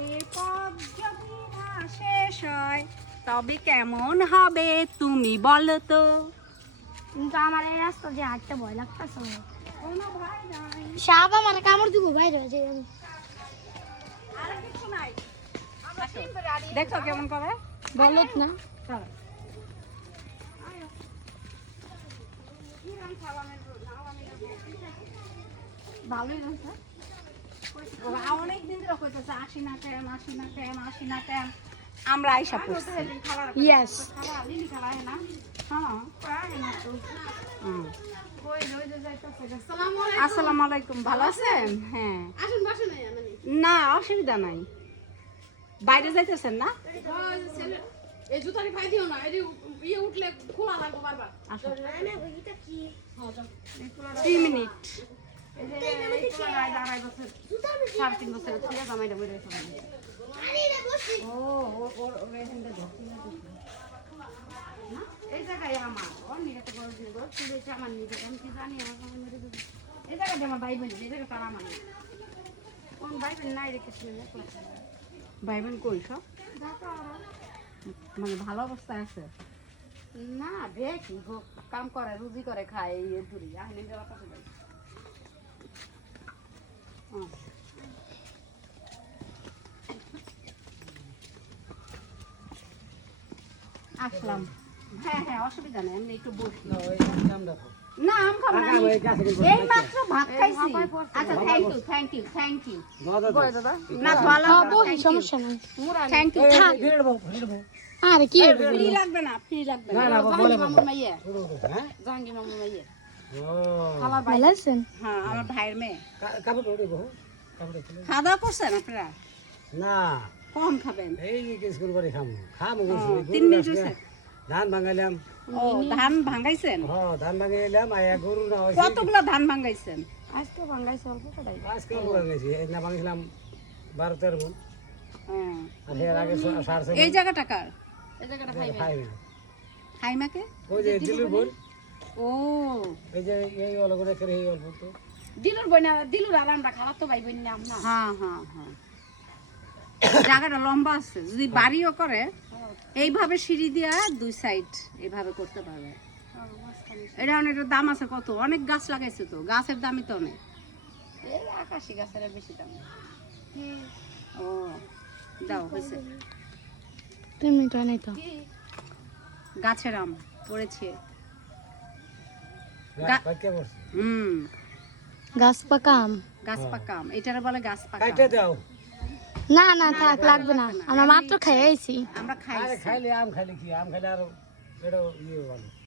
এ পথ যদি না শেষ হয় তবে কেমন হবে তুমি বলো তো। কিন্তু আমার এই রাস্তা দিয়ে হাঁটতে ভয় লাগতেছে। কোনো ভয় নাই, সাপ আমার কামড় দিব বাইরে হয়ে যাই আমি। আর কিছু নাই। দেখো কেমন করে বলত না চলো। ভালোই হয়েছে। অনেকদিন ধরে কইতেছে আসি না কেন, আসি না কেন, আসি না কেন। আমরা আইসা পড়ছি। ইয়েস না হ্যাঁ। আসসালামু আলাইকুম, ভালো আছেন? হ্যাঁ না অসুবিধা নাই। বাইরে যাইতেছেন না? এই জুতারি ফাই দিও না, এই ইয়ে উঠলে খোলা লাগবে বারবার। আসো এটা কি 3 মিনিট। এই যে এই তো আড়াই বছর 3.5 বছর ছেলে জামাইটা বইরে আছে। ও ওর এখানটা ধরতে না এই জায়গায় আমার ওর নিয়ে তো বড় দিন গো তুই আমার নিজে আমি কি জানি আমার সময় মেরে দেবে। এই জায়গাটা আমার ভাই বোন, এই জায়গা তারা মানে কোন ভাই বোন নাই রেখেছিল না। ভাই বোন কই সব মানে ভালো অবস্থায় আছে না? দেখি কাম করে রুজি করে খায় এই দূরে আইনে দেওয়া কাছে যাই। আসলাম। হ্যাঁ হ্যাঁ অসুবিধা নেই, এমনি একটু বসি। না আম খাবো না, এই মাত্র ভাত খাইছি। আচ্ছা thank you thank you thank you না ভালো খাবো সমস্যা নাই। Thank you. থাক আরে কি ফ্রি লাগবে না, ফ্রি লাগবে না। জাহাঙ্গীর মামুর মাইয়া, জাহাঙ্গীর মামুর মাইয়া। ভালো আছেন? হ্যাঁ আমার ভাইয়ের মেয়ে। খাওয়া দাওয়া করছেন আপনারা? না কম খাবেন। এই স্কুল করে খামু 3 মিনিট হয়েছে। ধান ভাঙাইলাম। ও ধান ভাঙাইছেন? ধান ভাঙাইলাম আয়া গরু না কতগুলো ধান ভাঙাইছেন? আজকে ভাঙাইছে অল্প কটাই। আজকে ভাঙাইছি না ভাঙাইছিলাম 12-13 মণ। হ্যাঁ। আর এর আগে 4.5 এই জায়গাটা কার? এই জায়গাটা খাই হাইমাকে? ওই যে দিলুর বোন, ও এই যে এই অল্প করে করে এই অল্প তো দিলুর বই না, দিলুর আর আমরা খারাপ তো ভাই বোন না আমরা। হ্যাঁ হ্যাঁ হ্যাঁ জায়গাটা লম্বা আছে, যদি বাড়িও করে এইভাবে সিঁড়ি দিয়া 2 সাইড এইভাবে করতে পারবে। এটা অনেক দাম আছে, কত অনেক গাছ লাগাইছে তো, গাছের দামই তো অনেক। এই আকাশি গাছের বেশি দাম। ও দাও হয়েছে। 3 মিনিট হয় নাই তো। গাছের আম পড়েছে। পাইকে বসে গাছ পাকা আম। গাছ পাকা আম, এটারে বলে গাছ পাকা কাইটে আম। দাও। না না থাক লাগবে না, আমরা মাত্র খাই আইছি। আমরা খাই। আরে খাইলে আম খাইলে কি আম খাইলে আর এটা ইয়ে ভালো।